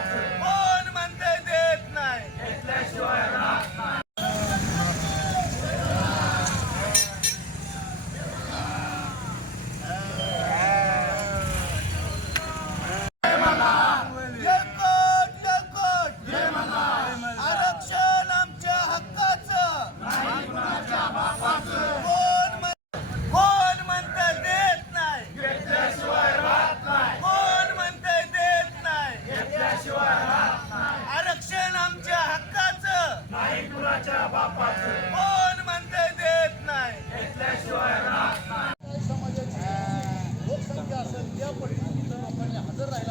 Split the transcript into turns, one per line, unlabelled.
Oh! कोणाच्या बापाचं. कोण म्हणते देत नाही. घेतल्याशिवाय नाही.
समाजाची लोकसंख्या असेल त्या परिस्थितीत आपण हजर राहिले.